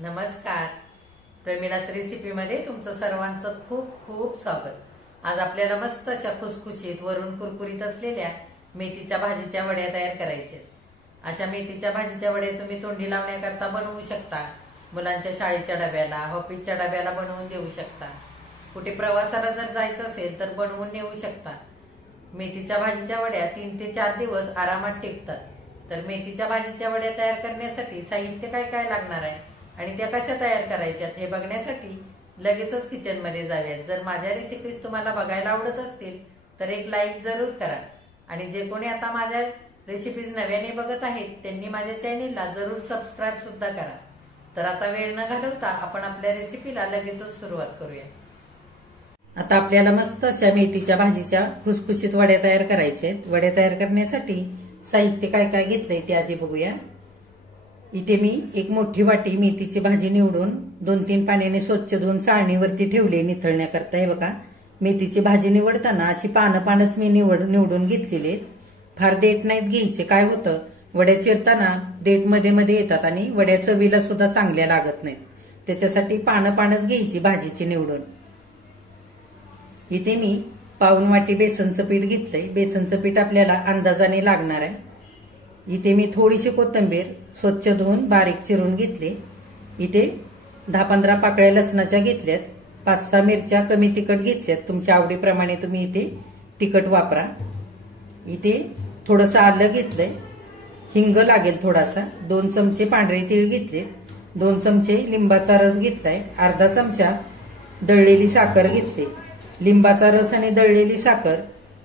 नमस्कार. प्रमिलाच रेसिपीमध्ये तुमचं सर्वांचं खूप खूप स्वागत. आज आपल्याला मस्त अशा खुसखुशीत वरून कुरकुरीत असलेल्या मेथीच्या भाजीच्या वड्या तयार करायच्या. अशा मेथीच्या भाजीच्या वड्या तुम्ही तोंडी लावण्याकरता बनवू शकता. मुलांच्या शाळेच्या डब्याला, ऑफिसच्या डब्याला बनवून देऊ शकता. कुठे प्रवासाला जर जायचं असेल तर बनवून नेऊ शकता. मेथीच्या भाजीच्या वड्या 3 ते 4 दिवस आरामात टिकतात. तर मेथीच्या भाजीच्या वड्या तयार करण्यासाठी साहित्य काय काय लागणार आहे आणि त्या कशा तयार करायच्यात हे बघण्यासाठी लगेचच किचन मध्ये जाऊयात. जर माझ्या रेसिपीज तुम्हाला बघायला आवडत असतील तर एक लाईक जरूर करा आणि जे कोणी आता माझ्या रेसिपीज नव्याने बघत आहेत त्यांनी माझ्या चॅनेलला जरूर सबस्क्राईब सुद्धा करा. तर आता वेळ न घालवता आपण आपल्या रेसिपीला लगेचच सुरुवात करूया. आता आपल्याला मस्त अशा मेथीच्या भाजीच्या खुसखुशीत वड्या तयार करायच्या आहेत. वड्या तयार करण्यासाठी साहित्य काय काय घेतलंय ते आधी बघूया. इथे मी एक मोठी वाटी मेथीची भाजी निवडून 2-3 पाण्याने स्वच्छ धुवून चाळणीवरती ठेवले निथळण्याकरता. हे बघा, मेथीची भाजी निवडताना अशी पानच मी निवडून घेतलेली. फार देठ नाहीत घ्यायचे. काय होतं, वड्या चिरताना देठ मध्ये मध्ये येतात आणि वड्या चवीला सुद्धा चांगल्या लागत नाहीत. त्याच्यासाठी पानच घ्यायची भाजीची निवडून. इथे मी पाऊण वाटी बेसनचं पीठ घेतलंय. बेसनचं पीठ आपल्याला अंदाजाने लागणार आहे. इथे मी थोडीशी कोथिंबीर स्वच्छ धुवून बारीक चिरून घेतली. इथे 10-15 पाकळ्या लसणाच्या घेतल्यात. 5-6 मिरच्या कमी तिखट घेतल्यात. तुमच्या आवडीप्रमाणे तुम्ही इथे तिखट वापरा. इथे थोडंसं आलं घेतलंय. हिंग लागेल थोडासा. 2 चमचे पांढरे तीळ घेतले. 2 चमचे लिंबाचा रस घेतलाय. अर्धा चमचा दळलेली साखर घेतली. लिंबाचा रस आणि दळलेली साखर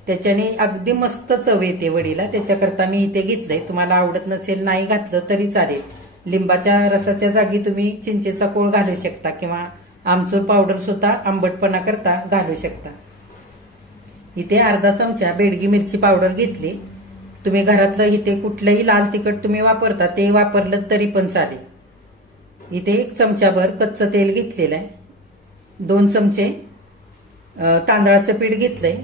त्याच्याने अगदी मस्त चव येते वडीला. त्याच्याकरता मी इथे घेतलंय. तुम्हाला आवडत नसेल नाही घातलं तरी चालेल. लिंबाच्या रसाच्या जागी तुम्ही चिंचेचा कोळ घालू शकता किंवा आमचूर पावडर सुद्धा आंबटपणा करता घालू शकता. इथे अर्धा चमचा बेडगी मिरची पावडर घेतली. तुम्ही घरातलं इथे कुठलंही लाल तिखट तुम्ही वापरता ते वापरलं तरी पण चालेल. इथे 1 चमचाभर कच्चं तेल घेतलेलं आहे. 2 चमचे तांदळाचं पीठ घेतलंय.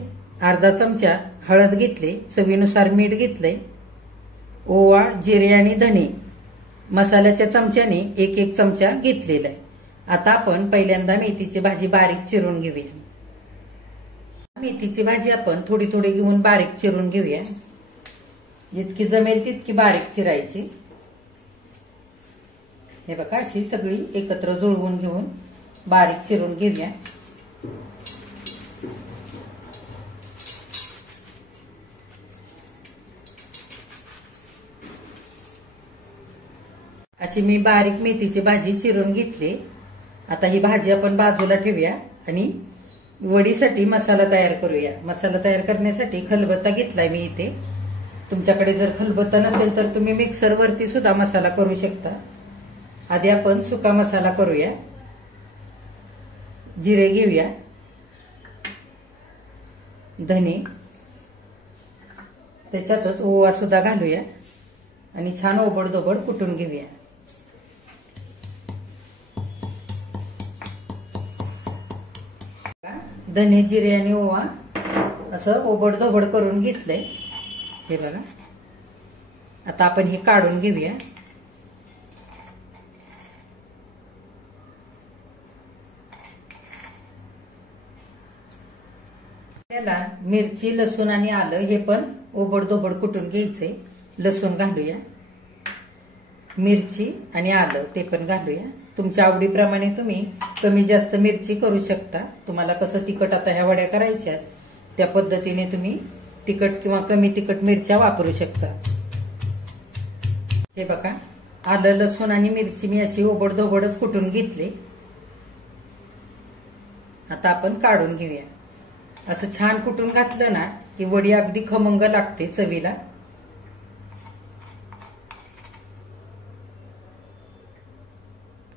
अर्धा चमचा हळद घेतली. चवीनुसार मीठ घेतलंय. ओवा, जिरे आणि धणे मसाल्याच्या चमच्याने 1 चमचा घेतलेला आहे. आता आपण पहिल्यांदा मेथीची भाजी बारीक चिरून घेऊया. मेथीची भाजी आपण थोडी थोडी घेऊन बारीक चिरून घेऊया. जितकी जमेल तितकी बारीक चिरायची. हे बघा, अशी सगळी एकत्र जुळवून घेऊन बारीक चिरून घेऊया. अशी मी बारीक मेथीची भाजी चिरून घेतली. आता ही भाजी आपण बाजूला ठेवूया आणि वडीसाठी मसाला तयार करूया. मसाला तयार करण्यासाठी खलबत्ता घेतलाय मी इथे. तुमच्याकडे जर खलबत्ता नसेल तर तुम्ही मिक्सरवरती सुद्धा मसाला करू शकता. आधी आपण सुका मसाला करूया. जिरे घेऊया, धने, त्याच्यातच ओवा सुद्धा घालूया आणि छान ओबडधोबड कुटून घेऊया. धने, जिरे आणि ओवा असं ओबडधोबड करून घेतलंय. हे बघा, आता आपण हे काढून घेऊया. आपल्याला मिरची, लसूण आणि आलं हे पण ओबडधोबड कुटून घ्यायचे. लसूण घालूया, मिरची आणि आलं ते पण घालूया. तुमच्या आवडीप्रमाणे तुम्ही कमी जास्त मिरची करू शकता. तुम्हाला कसं तिखट आता ह्या वड्या करायच्या त्या पद्धतीने तुम्ही तिखट किंवा कमी तिखट मिरच्या वापरू शकता. हे बघा, आलं, लसूण आणि मिरची मी अशी ओबडधोबडच कुटून घेतली. आता आपण काढून घेऊया. असं छान कुटून घातलं ना की वडी अगदी खमंग लागते चवीला.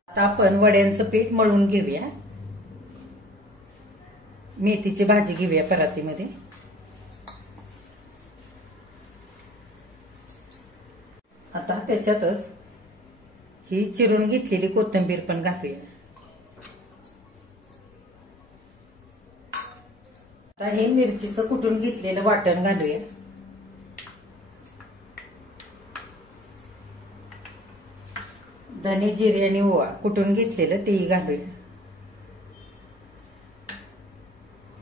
आता आपण वड्यांचं पीठ मळून घेऊया. मेथीची भाजी घेऊया परातीमध्ये. आता त्याच्यातच ही चिरून घेतलेली कोथिंबीर पण घालूया. आता हे मिरचीचं कुटून घेतलेलं वाटण घालूया. धने, जिरे आणि ओवा कुटून घेतलेलं तेही घालूया.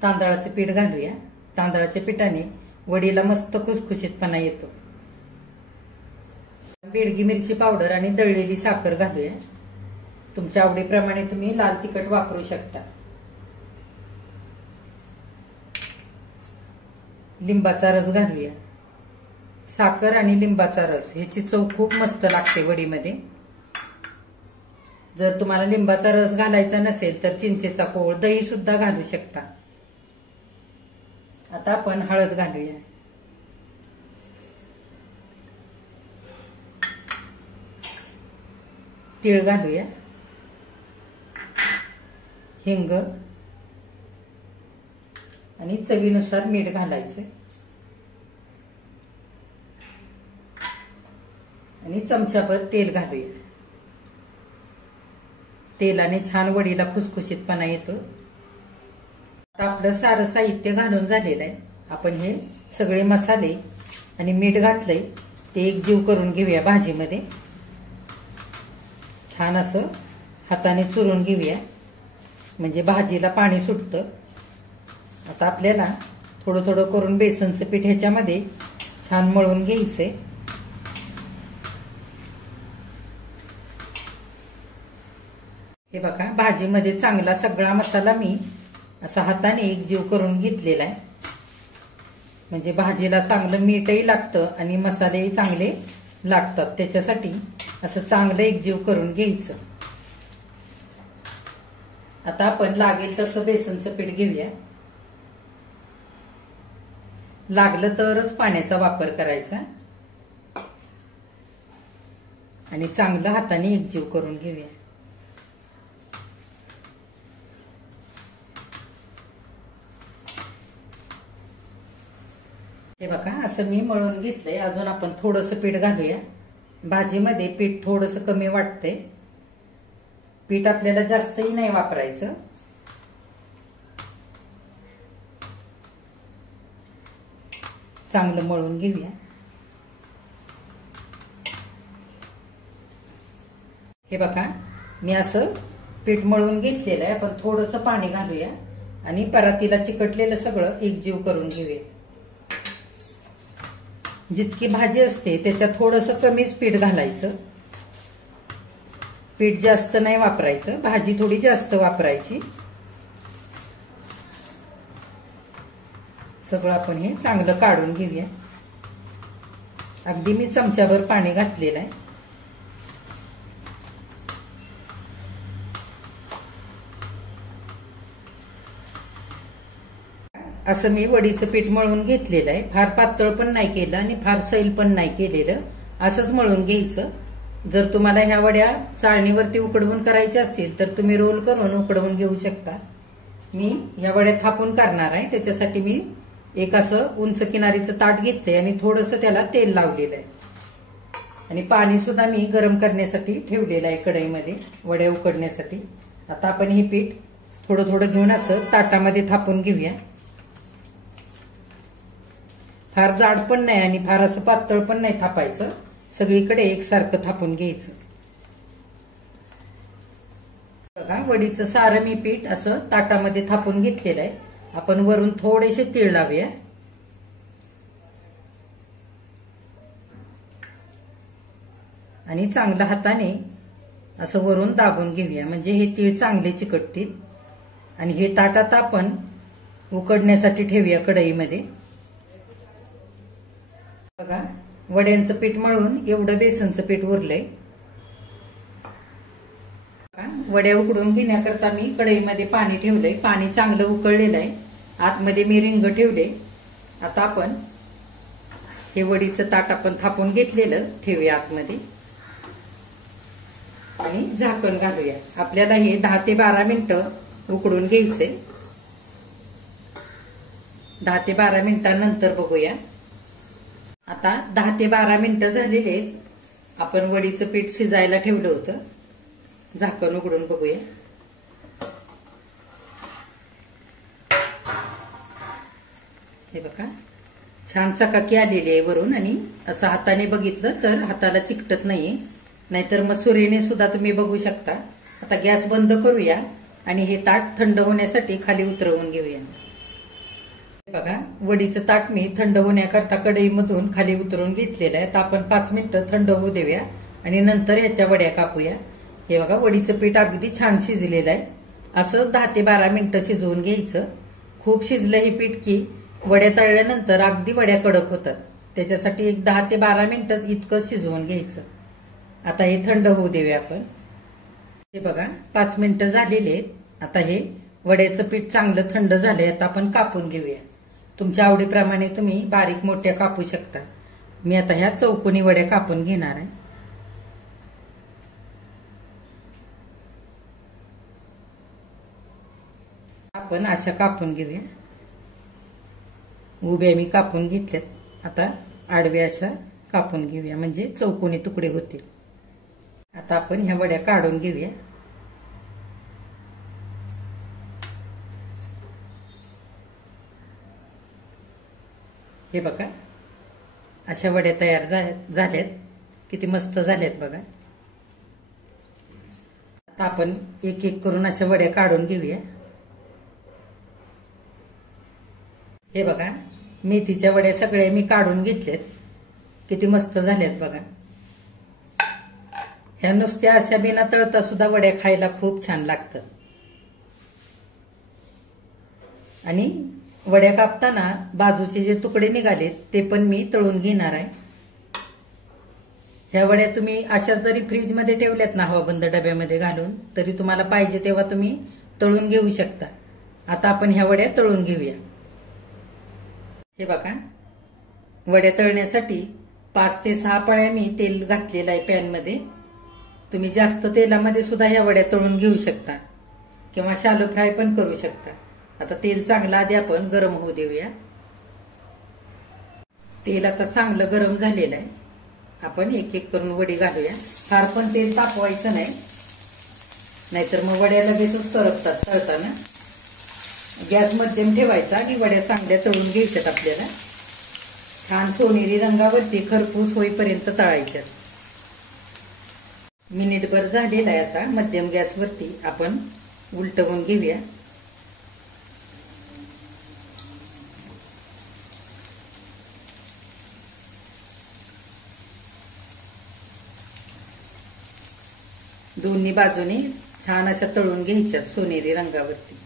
तांदळाचं पीठ घालूया. तांदळाच्या पिठाने वडीला मस्त खुसखुशीतपणा येतो. बेडगी मिरची पावडर आणि दळलेली साखर घालूया. तुमच्या आवडीप्रमाणे तुम्ही लाल तिखट वापरू शकता. लिंबाचा रस घालूया. साखर आणि लिंबाचा रस ह्याची चव खूप मस्त लागते वडीमध्ये. जर तुम्हाला लिंबाचा रस घालायचा नसेल तर चिंचेचा कोळ, दही सुद्धा घालू शकता. आता आपण हळद घालूया. तीळ घालूया. हिंग आणि चवीनुसार मीठ घालायचं आणि चमचाभर तेल घालूया. तेलाने छान वडीला खुसखुशीतपणा येतो. आता आपलं सारं साहित्य घालून झालेलं आहे. आपण हे सगळे मसाले आणि मीठ घातलंय ते एकजीव करून घेऊया. भाजीमध्ये छान असं हाताने चुरून घेऊया, म्हणजे भाजीला पाणी सुटतं. आता आपल्याला थोडं थोडं करून बेसनचं पीठ ह्याच्यामध्ये छान मळून घ्यायचंय. हे बघा, भाजीमध्ये चांगला सगळा मसाला मी असा हाताने एकजीव करून घेतलेला आहे, म्हणजे भाजीला चांगलं मीठही लागतं आणि मसालेही चांगले लागतात. त्याच्यासाठी असं चांगलं एकजीव करून घ्यायचं. आता आपण लागेल तसं बेसनचं पीठ घेऊया. लागलं तरच पाण्याचा वापर करायचा आणि चांगलं हाताने एकजीव करून घेऊया. हे बघा, असं मी मळून घेतलंय. अजून आपण थोडंसं पीठ घालूया. भाजीमध्ये पीठ थोडंसं कमी वाटतंय. पीठ आपल्याला जास्तही नाही वापरायचं. चांगलं मळून घेऊया. हे बघा, मी असं पीठ मळून घेतलेलं आहे. आपण थोडंसं पाणी घालूया आणि परातीला चिकटलेलं सगळं एकजीव करून घेऊया. जितकी भाजी असते त्याच्यात थोडंसं कमीच पीठ घालायचं. पीठ जास्त नाही वापरायचं, भाजी थोडी जास्त वापरायची. सगळं आपण हे चांगलं काढून घेऊया. अगदी मी चमच्याभर पाणी घातलेलं आहे. असं मी वडीचं पीठ मळून घेतलेलं आहे. फार पातळ पण नाही केलं आणि फार सैल पण नाही केलेलं. असंच मळून घ्यायचं. जर तुम्हाला ह्या वड्या चाळणीवरती उकडवून करायच्या असतील तर तुम्ही रोल करून उकडवून घेऊ शकता. मी या वड्या थापून करणार आहे, त्याच्यासाठी मी एक असं उंच किनारीचं ताट घेतलंय आणि थोडंसं त्याला तेल लावलेलं आहे आणि पाणी सुद्धा मी गरम करण्यासाठी ठेवलेलं आहे कढईमध्ये वड्या उकडण्यासाठी. आता आपण हे पीठ थोडं थोडं घेऊन असं ताटामध्ये थापून घेऊया. फार जाड पण नाही आणि फार असं पातळ पण नाही थापायचं. सगळीकडे एकसारखं थापून घ्यायचं. बघा, वडीचं सारं मी पीठ असं ताटामध्ये थापून घेतलेलं आहे. आपण वरून थोडेसे तीळ लावूया. आणि चांगलं हाताने असं वरून दाबून घेऊया, म्हणजे हे तीळ चांगले चिकटतील. आणि हे ताट आता आपण उकडण्यासाठी ठेवूया कढईमध्ये. बघा, वड्यांचं पीठ मळून एवढं बेसनचं पीठ उरलंय. वड्या उकडून घेण्याकरता मी कढईमध्ये पाणी ठेवलंय. पाणी चांगलं उकळलेलं आहे. आतमध्ये मी रिंग ठेवले. आता आपण हे वडीचं ताट आपण थापून घेतलेलं ठेवूया आतमध्ये आणि झाकण घालूया. आपल्याला हे 10 ते 12 मिनिटं उकडून घ्यायचंय. 10 ते 12 मिनिटांनंतर बघूया. आता 10 ते 12 मिनिटं झालेले आहेत. आपण वडीचं पीठ शिजायला ठेवलं होतं. झाकण उघडून बघूया. हे बघा, छान चकाकी आलेली आहे वरून आणि असं हाताने बघितलं तर हाताला चिकटत नाहीये. नाहीतर मग सुरीने सुद्धा तुम्ही बघू शकता. आता गॅस बंद करूया आणि हे ताट थंड होण्यासाठी खाली उतरवून घेऊया. बघा, वडीचं ताट मी थंड होण्याकरता कढईमधून खाली उतरवून घेतलेलं आहे. तर आपण 5 मिनिटं थंड होऊ देऊया आणि नंतर ह्याच्या वड्या कापूया. हे बघा, वडीचं पीठ अगदी छान शिजलेलं आहे. असंच 10 ते 12 मिनिटं शिजवून घ्यायचं. खूप शिजलं हे पीठ की वड्या तळल्यानंतर अगदी वड्या कडक होतात. त्याच्यासाठी एक 10 ते 12 मिनिटं इतकं शिजवून घ्यायचं. आता हे थंड होऊ देऊया आपण. हे बघा, 5 मिनिटं झालेले आहेत. आता हे वड्याचं पीठ चांगलं थंड झालंय. आता आपण कापून घेऊया. तुमच्या आवडीप्रमाणे तुम्ही बारीक मोठ्या कापू शकता. मी आता ह्या चौकोनी वड्या कापून घेणार आहे. आपण अशा कापून घेऊया. उभ्या मी कापून घेतल्यात. आता आडव्या अशा कापून घेऊया म्हणजे चौकोनी तुकडे होतील. आता आपण ह्या वड्या काढून घेऊया. हे बघा, अशा वड्या तयार झाल्यात. किती मस्त झाल्यात बघा. आता आपण एक एक करून अशा वड्या काढून घेऊया. हे बघा, मेथीच्या वड्या सगळ्या मी काढून घेतल्यात. किती मस्त झाल्यात बघा. ह्या नुसत्या अशा बिना तळता सुद्धा वड्या खायला खूप छान लागतात. आणि वड्या कापताना बाजूचे जे तुकडे निघालेत ते पण मी तळून घेणार आहे. ह्या वड्या तुम्ही अशा जरी फ्रीजमध्ये ठेवल्यात ना हवाबंद डब्यामध्ये घालून, तरी तुम्हाला पाहिजे तेव्हा तुम्ही तळून घेऊ शकता. आता आपण ह्या वड्या तळून घेऊया. हे बघा, वड्या तळण्यासाठी 5 ते 6 पळ्या मी तेल घातलेलं आहे पॅनमध्ये. तुम्ही जास्त तेलामध्ये सुद्धा ह्या वड्या तळून घेऊ शकता किंवा शालो फ्राय पण करू शकता. आता तेल चांगलं आधी आपण गरम होऊ देऊया. तेल आता चांगलं गरम झालेलं आहे. आपण एक एक करून वडी घालूया. फार पण तेल तापवायचं नाही, नाहीतर मग वड्या लगेचच करपतात तळताना. गॅस मध्यम ठेवायचा आणि वड्या चांगल्या तळून घ्यायच्यात आपल्याला. छान सोनेरी रंगावरती खरपूस होईपर्यंत तळायच्यात. मिनिटभर झालेला आहे. आता मध्यम गॅसवरती आपण उलटवून घेऊया. दोन्ही बाजूने छान अशा तळून घ्यायच्यात सोनेरी रंगावरती.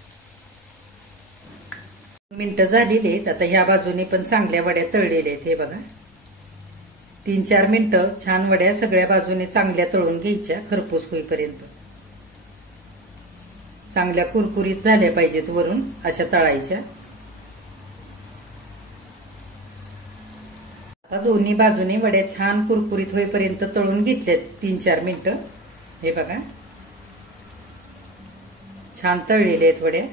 मिनिटं झालेली आहेत. आता ह्या बाजूने पण चांगल्या वड्या तळलेल्या आहेत. हे बघा, 3-4 मिनिटं छान वड्या सगळ्या बाजूने चांगल्या तळून घ्यायच्या खरपूस होईपर्यंत. चांगल्या कुरकुरीत झाल्या पाहिजेत वरून अशा तळायच्या. आता दोन्ही बाजूने वड्या छान कुरकुरीत होईपर्यंत तळून घेतल्यात 3-4 मिनिटं. हे बघा, छान तळलेल्या आहेत वड्या.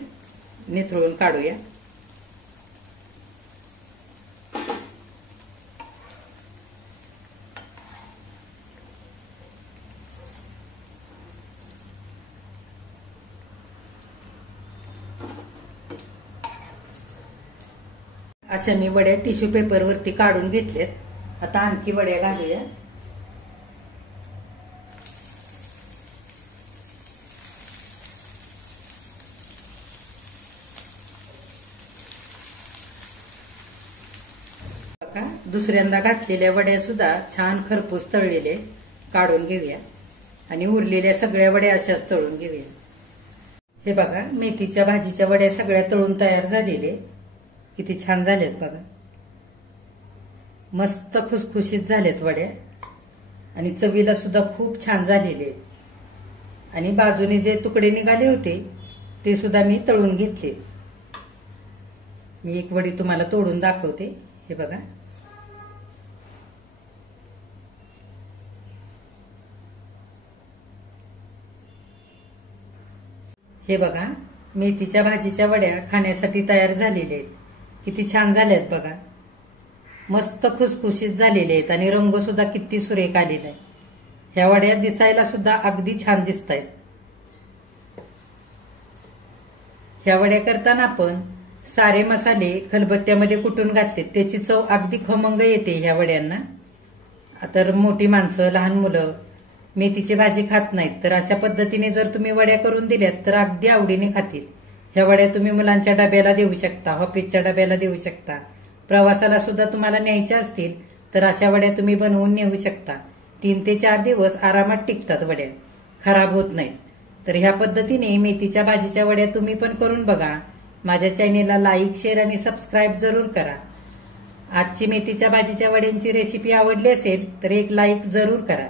निथळून काढूया. अशा मी वड्या टिश्यू पेपरवरती काढून घेतल्यात. आता आणखी वड्या घालूया. दुसऱ्यांदा घातलेल्या वड्या सुद्धा छान खरपूस तळलेले काढून घेऊया आणि उरलेल्या सगळ्या वड्या अशाच तळून घेऊया. हे बघा, मेथीच्या भाजीच्या वड्या सगळ्या तळून तयार झालेले. किती छान झाल्यात बघा. मस्त खुसखुशीत झाल्यात वड्या आणि चवीला सुद्धा खूप छान झालेले. आणि बाजूने जे तुकडे निघाले होते ते सुद्धा मी तळून घेतले. मी एक वडी तुम्हाला तोडून दाखवते. हे बघा, हे बघा, मेथीच्या भाजीच्या वड्या खाण्यासाठी तयार झालेल्या आहेत. किती छान झाल्यात बघा. मस्त खुसखुशीत झालेले आहेत आणि रंग सुद्धा किती सुरेख आलेला आहे. ह्या वड्या दिसायला सुद्धा अगदी छान दिसत आहेत. ह्या वड्या करताना आपण सारे मसाले खलबत्त्यामध्ये कुटून घातले. त्याची चव अगदी खमंग येते ह्या वड्यांना. तर मोठी माणसं, लहान मुलं मेथीची भाजी खात नाहीत तर अशा पद्धतीने जर तुम्ही वड्या करून दिल्यात तर अगदी आवडीने खातील. ह्या वड्या तुम्ही मुलांच्या डब्याला देऊ शकता, ऑफिसच्या डब्याला देऊ शकता. प्रवासाला सुद्धा तुम्हाला न्यायच्या असतील तर अशा वड्या तुम्ही बनवून नेऊ शकता. 3 ते 4 दिवस आरामात टिकतात वड्या, खराब होत नाहीत. तर ह्या पद्धतीने मेथीच्या भाजीच्या वड्या तुम्ही पण करून बघा. माझ्या चॅनेलला लाईक, शेअर आणि सबस्क्राईब जरूर करा. आजची मेथीच्या भाजीच्या वड्यांची रेसिपी आवडली असेल तर एक लाईक जरूर करा.